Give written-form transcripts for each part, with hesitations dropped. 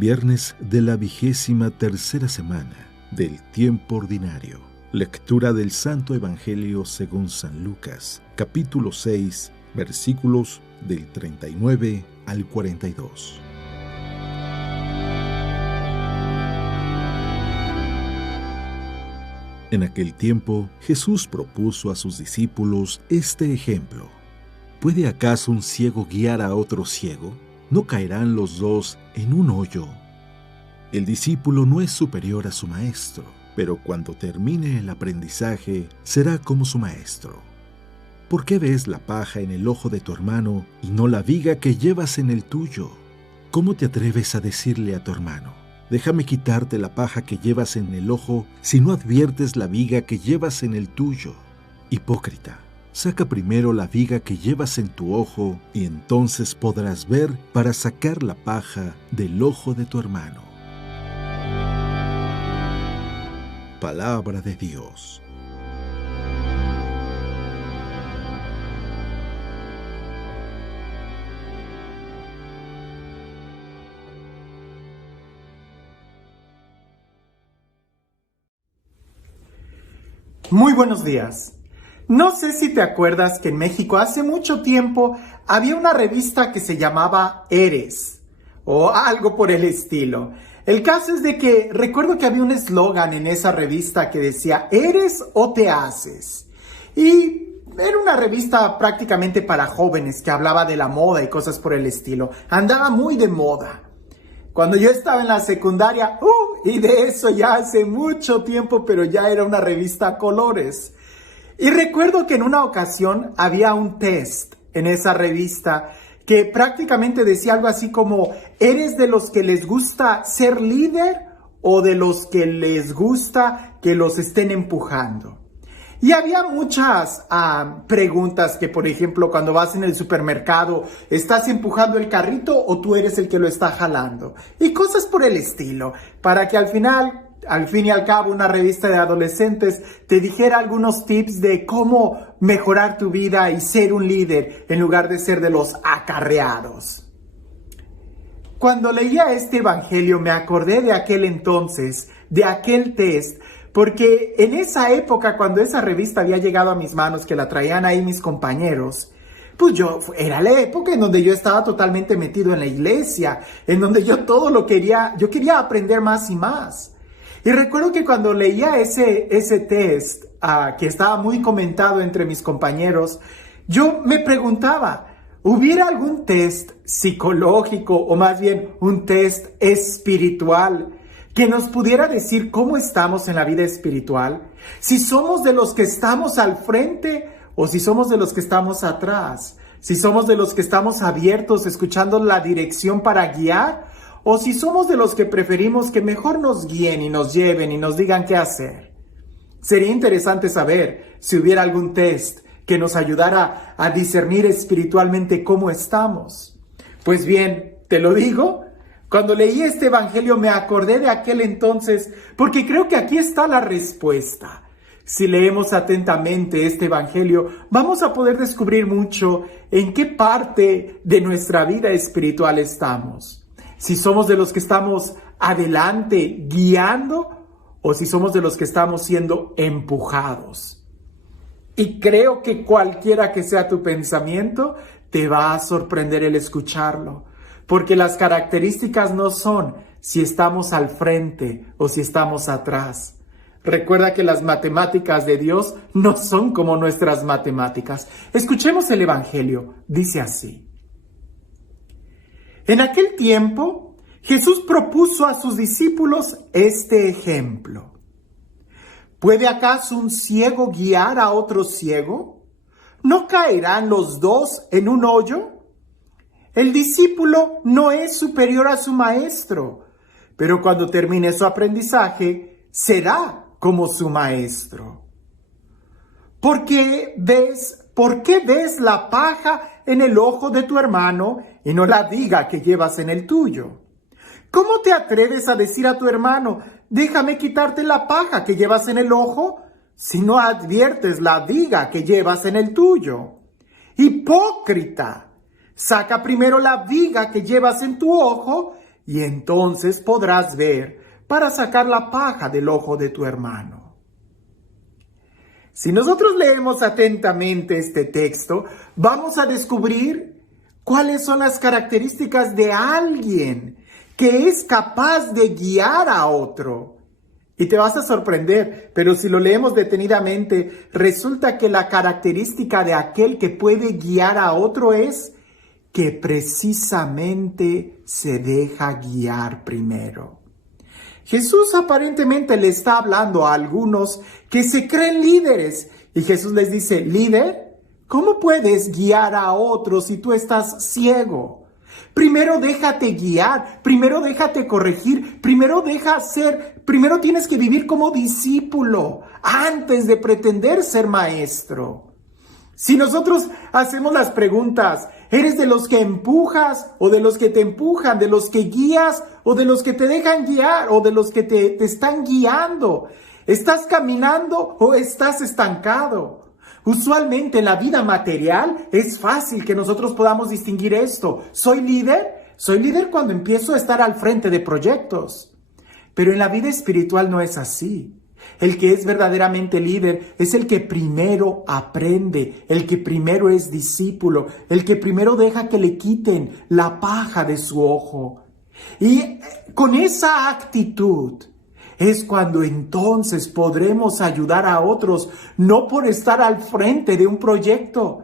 Viernes de la 23ª semana del tiempo ordinario. Lectura del Santo Evangelio según San Lucas, capítulo 6, versículos del 39 al 42. En aquel tiempo, Jesús propuso a sus discípulos este ejemplo. ¿Puede acaso un ciego guiar a otro ciego? ¿No caerán los dos en un hoyo? El discípulo no es superior a su maestro, pero cuando termine el aprendizaje, será como su maestro. ¿Por qué ves la paja en el ojo de tu hermano y no la viga que llevas en el tuyo? ¿Cómo te atreves a decirle a tu hermano: déjame quitarte la paja que llevas en el ojo, si no adviertes la viga que llevas en el tuyo? Hipócrita, saca primero la viga que llevas en tu ojo, y entonces podrás ver para sacar la paja del ojo de tu hermano. Palabra de Dios. Muy buenos días. No sé si te acuerdas que en México hace mucho tiempo había una revista que se llamaba Eres o algo por el estilo. El caso es de que recuerdo que había un eslogan en esa revista que decía ¿eres o te haces? Y era una revista prácticamente para jóvenes que hablaba de la moda y cosas por el estilo. Andaba muy de moda. Cuando yo estaba en la secundaria, y de eso ya hace mucho tiempo, pero ya era una revista a colores. Y recuerdo que en una ocasión había un test en esa revista que prácticamente decía algo así como: ¿eres de los que les gusta ser líder o de los que les gusta que los estén empujando? Y había muchas preguntas que, por ejemplo, cuando vas en el supermercado, ¿estás empujando el carrito o tú eres el que lo está jalando? Y cosas por el estilo, para que al fin y al cabo, una revista de adolescentes te dijera algunos tips de cómo mejorar tu vida y ser un líder en lugar de ser de los acarreados. Cuando leía este evangelio me acordé de aquel entonces, de aquel test, porque en esa época, cuando esa revista había llegado a mis manos, que la traían ahí mis compañeros, pues era la época en donde yo estaba totalmente metido en la iglesia, en donde yo quería aprender más y más. Y recuerdo que cuando leía ese test, que estaba muy comentado entre mis compañeros, yo me preguntaba, ¿hubiera algún test psicológico o más bien un test espiritual que nos pudiera decir cómo estamos en la vida espiritual? Si somos de los que estamos al frente o si somos de los que estamos atrás. Si somos de los que estamos abiertos, escuchando la dirección para guiar, o si somos de los que preferimos que mejor nos guíen y nos lleven y nos digan qué hacer. Sería interesante saber si hubiera algún test que nos ayudara a discernir espiritualmente cómo estamos. Pues bien, te lo digo, cuando leí este evangelio me acordé de aquel entonces, porque creo que aquí está la respuesta. Si leemos atentamente este evangelio, vamos a poder descubrir mucho en qué parte de nuestra vida espiritual estamos. Si somos de los que estamos adelante guiando o si somos de los que estamos siendo empujados. Y creo que cualquiera que sea tu pensamiento, te va a sorprender el escucharlo. Porque las características no son si estamos al frente o si estamos atrás. Recuerda que las matemáticas de Dios no son como nuestras matemáticas. Escuchemos el evangelio. Dice así. En aquel tiempo, Jesús propuso a sus discípulos este ejemplo. ¿Puede acaso un ciego guiar a otro ciego? ¿No caerán los dos en un hoyo? El discípulo no es superior a su maestro, pero cuando termine su aprendizaje, será como su maestro. ¿Por qué ves la paja en el ojo de tu hermano y no la viga que llevas en el tuyo? ¿Cómo te atreves a decir a tu hermano, déjame quitarte la paja que llevas en el ojo, si no adviertes la viga que llevas en el tuyo? Hipócrita, saca primero la viga que llevas en tu ojo y entonces podrás ver para sacar la paja del ojo de tu hermano. Si nosotros leemos atentamente este texto, vamos a descubrir cuáles son las características de alguien que es capaz de guiar a otro. Y te vas a sorprender, pero si lo leemos detenidamente, resulta que la característica de aquel que puede guiar a otro es que precisamente se deja guiar primero. Jesús aparentemente le está hablando a algunos que se creen líderes y Jesús les dice, ¿líder? ¿Cómo puedes guiar a otros si tú estás ciego? Primero déjate guiar, primero déjate corregir, primero tienes que vivir como discípulo antes de pretender ser maestro. Si nosotros hacemos las preguntas, ¿eres de los que empujas o de los que te empujan, de los que guías o de los que te dejan guiar o de los que te están guiando? ¿Estás caminando o estás estancado? Usualmente en la vida material es fácil que nosotros podamos distinguir esto. ¿Soy líder? Soy líder cuando empiezo a estar al frente de proyectos. Pero en la vida espiritual no es así. El que es verdaderamente líder es el que primero aprende, el que primero es discípulo, el que primero deja que le quiten la paja de su ojo. Y con esa actitud es cuando entonces podremos ayudar a otros, no por estar al frente de un proyecto,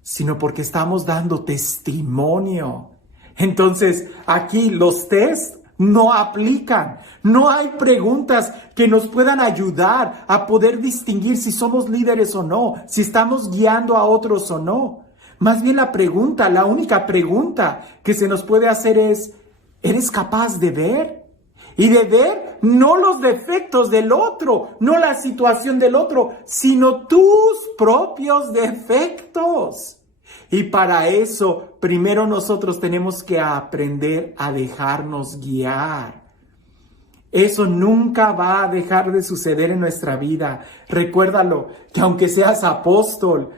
sino porque estamos dando testimonio. Entonces, aquí los test no aplican. No hay preguntas que nos puedan ayudar a poder distinguir si somos líderes o no, si estamos guiando a otros o no. Más bien la única pregunta que se nos puede hacer es, ¿eres capaz de ver? Y de ver no los defectos del otro, no la situación del otro, sino tus propios defectos. Y para eso, primero nosotros tenemos que aprender a dejarnos guiar. Eso nunca va a dejar de suceder en nuestra vida. Recuérdalo, que aunque seas apóstol,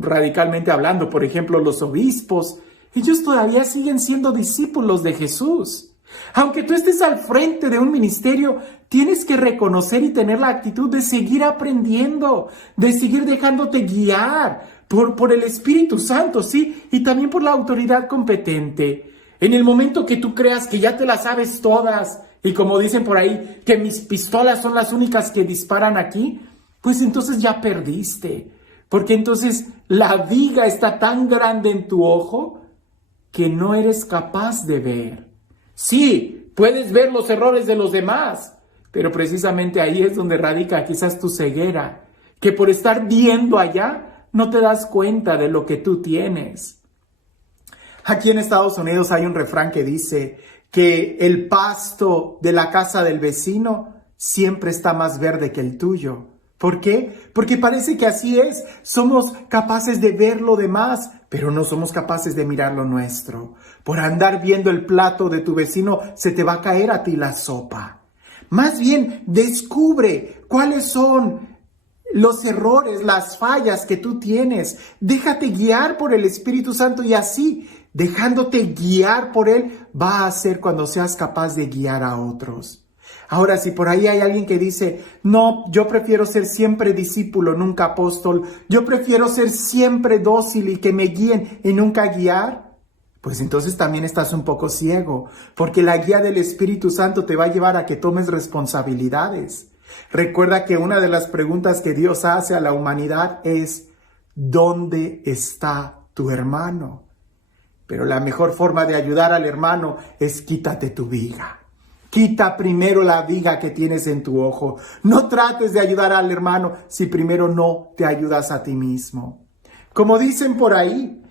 radicalmente hablando, por ejemplo, los obispos, ellos todavía siguen siendo discípulos de Jesús. Aunque tú estés al frente de un ministerio, tienes que reconocer y tener la actitud de seguir aprendiendo, de seguir dejándote guiar por el Espíritu Santo, ¿sí? Y también por la autoridad competente. En el momento que tú creas que ya te las sabes todas, y como dicen por ahí, que mis pistolas son las únicas que disparan aquí, pues entonces ya perdiste. Porque entonces la viga está tan grande en tu ojo que no eres capaz de ver. Sí, puedes ver los errores de los demás, pero precisamente ahí es donde radica quizás tu ceguera, que por estar viendo allá no te das cuenta de lo que tú tienes. Aquí en Estados Unidos hay un refrán que dice que el pasto de la casa del vecino siempre está más verde que el tuyo. ¿Por qué? Porque parece que así es. Somos capaces de ver lo demás, pero no somos capaces de mirar lo nuestro. Por andar viendo el plato de tu vecino, se te va a caer a ti la sopa. Más bien, descubre cuáles son los errores, las fallas que tú tienes. Déjate guiar por el Espíritu Santo y así, dejándote guiar por Él, va a ser cuando seas capaz de guiar a otros. Ahora, si por ahí hay alguien que dice, no, yo prefiero ser siempre discípulo, nunca apóstol, yo prefiero ser siempre dócil y que me guíen y nunca guiar, pues entonces también estás un poco ciego, porque la guía del Espíritu Santo te va a llevar a que tomes responsabilidades. Recuerda que una de las preguntas que Dios hace a la humanidad es, ¿dónde está tu hermano? Pero la mejor forma de ayudar al hermano es quítate tu viga. Quita primero la viga que tienes en tu ojo. No trates de ayudar al hermano si primero no te ayudas a ti mismo. Como dicen por ahí,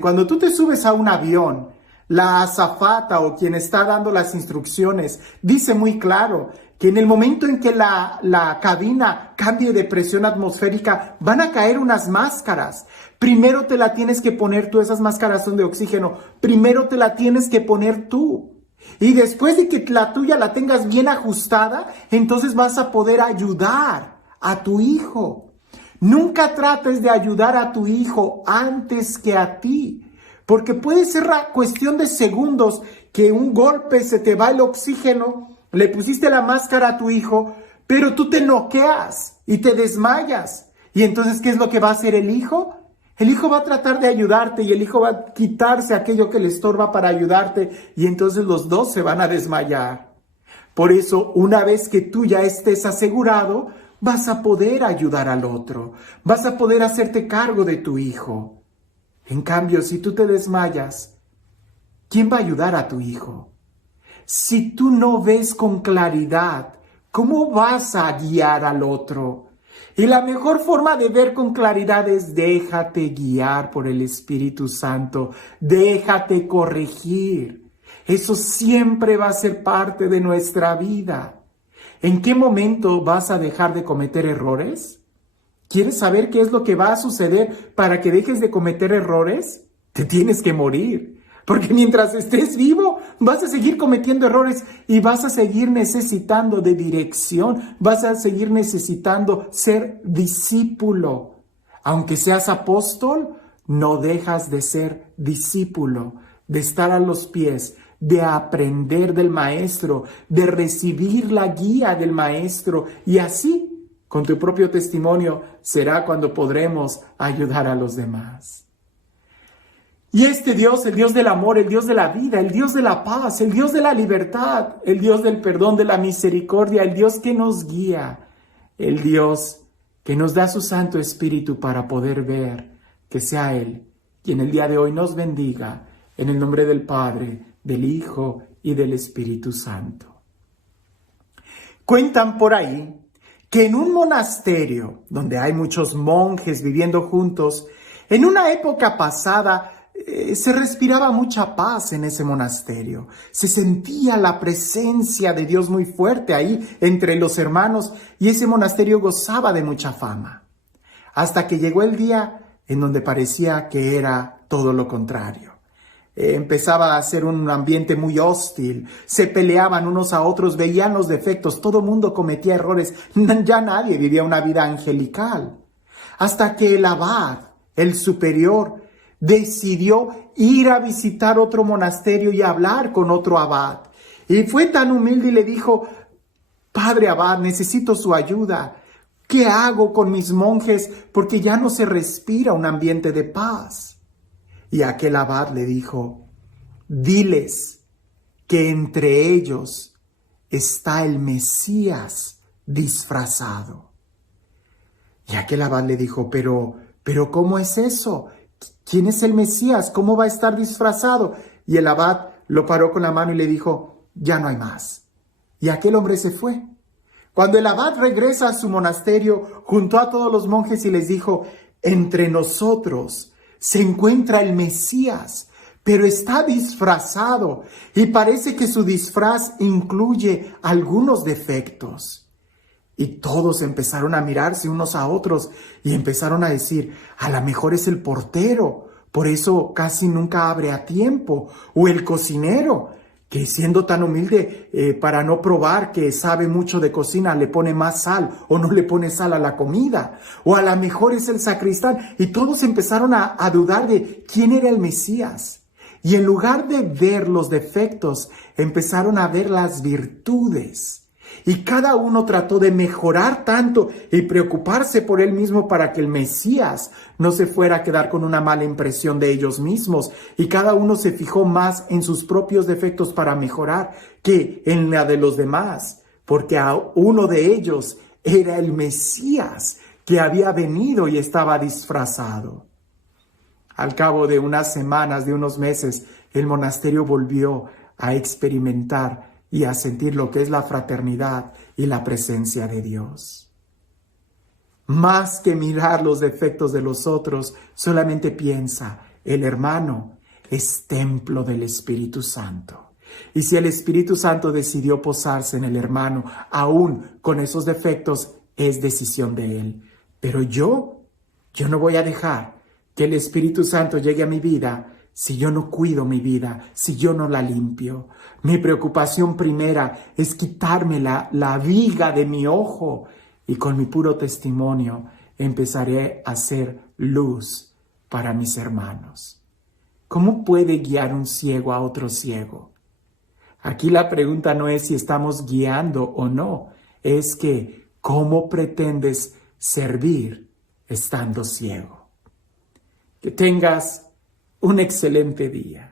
cuando tú te subes a un avión, la azafata o quien está dando las instrucciones dice muy claro que en el momento en que la cabina cambie de presión atmosférica, van a caer unas máscaras. Primero te la tienes que poner tú, esas máscaras son de oxígeno. Primero te la tienes que poner tú. Y después de que la tuya la tengas bien ajustada, entonces vas a poder ayudar a tu hijo. Nunca trates de ayudar a tu hijo antes que a ti, porque puede ser cuestión de segundos que un golpe se te va el oxígeno, le pusiste la máscara a tu hijo, pero tú te noqueas y te desmayas. Y entonces, ¿qué es lo que va a hacer el hijo? El hijo va a tratar de ayudarte y el hijo va a quitarse aquello que le estorba para ayudarte y entonces los dos se van a desmayar. Por eso, una vez que tú ya estés asegurado, vas a poder ayudar al otro, vas a poder hacerte cargo de tu hijo. En cambio, si tú te desmayas, ¿quién va a ayudar a tu hijo? Si tú no ves con claridad, ¿cómo vas a guiar al otro? Y la mejor forma de ver con claridad es déjate guiar por el Espíritu Santo, déjate corregir. Eso siempre va a ser parte de nuestra vida. ¿En qué momento vas a dejar de cometer errores? ¿Quieres saber qué es lo que va a suceder para que dejes de cometer errores? Te tienes que morir. Porque mientras estés vivo, vas a seguir cometiendo errores y vas a seguir necesitando de dirección. Vas a seguir necesitando ser discípulo. Aunque seas apóstol, no dejas de ser discípulo, de estar a los pies, de aprender del maestro, de recibir la guía del maestro y así, con tu propio testimonio, será cuando podremos ayudar a los demás. Y este Dios, el Dios del amor, el Dios de la vida, el Dios de la paz, el Dios de la libertad, el Dios del perdón, de la misericordia, el Dios que nos guía, el Dios que nos da su Santo Espíritu para poder ver, que sea Él quien el día de hoy nos bendiga, en el nombre del Padre, del Hijo y del Espíritu Santo. Cuentan por ahí que en un monasterio donde hay muchos monjes viviendo juntos, en una época pasada se respiraba mucha paz en ese monasterio. Se sentía la presencia de Dios muy fuerte ahí entre los hermanos y ese monasterio gozaba de mucha fama. Hasta que llegó el día en donde parecía que era todo lo contrario. Empezaba a ser un ambiente muy hostil, se peleaban unos a otros, veían los defectos, todo mundo cometía errores, ya nadie vivía una vida angelical. Hasta que el abad, el superior, decidió ir a visitar otro monasterio y hablar con otro abad. Y fue tan humilde y le dijo: Padre abad, necesito su ayuda. ¿Qué hago con mis monjes? Porque ya no se respira un ambiente de paz. Y aquel abad le dijo: diles que entre ellos está el Mesías disfrazado. Y aquel abad le dijo: pero ¿cómo es eso? ¿Quién es el Mesías? ¿Cómo va a estar disfrazado? Y el abad lo paró con la mano y le dijo: ya no hay más. Y aquel hombre se fue. Cuando el abad regresa a su monasterio, juntó a todos los monjes y les dijo: entre nosotros se encuentra el Mesías, pero está disfrazado y parece que su disfraz incluye algunos defectos. Y todos empezaron a mirarse unos a otros y empezaron a decir: a lo mejor es el portero, por eso casi nunca abre a tiempo, o el cocinero, que siendo tan humilde para no probar que sabe mucho de cocina, le pone más sal o no le pone sal a la comida. O a lo mejor es el sacristán. Y todos empezaron a dudar de quién era el Mesías. Y en lugar de ver los defectos, empezaron a ver las virtudes. Y cada uno trató de mejorar tanto y preocuparse por él mismo para que el Mesías no se fuera a quedar con una mala impresión de ellos mismos. Y cada uno se fijó más en sus propios defectos para mejorar que en la de los demás, porque a uno de ellos era el Mesías que había venido y estaba disfrazado. Al cabo de unas semanas, de unos meses, el monasterio volvió a experimentar y a sentir lo que es la fraternidad y la presencia de Dios. Más que mirar los defectos de los otros, solamente piensa: el hermano es templo del Espíritu Santo. Y si el Espíritu Santo decidió posarse en el hermano, aún con esos defectos, es decisión de él. Pero yo no voy a dejar que el Espíritu Santo llegue a mi vida si yo no cuido mi vida, si yo no la limpio. Mi preocupación primera es quitarme la viga de mi ojo y con mi puro testimonio empezaré a ser luz para mis hermanos. ¿Cómo puede guiar un ciego a otro ciego? Aquí la pregunta no es si estamos guiando o no, es que ¿cómo pretendes servir estando ciego? Que tengas un excelente día.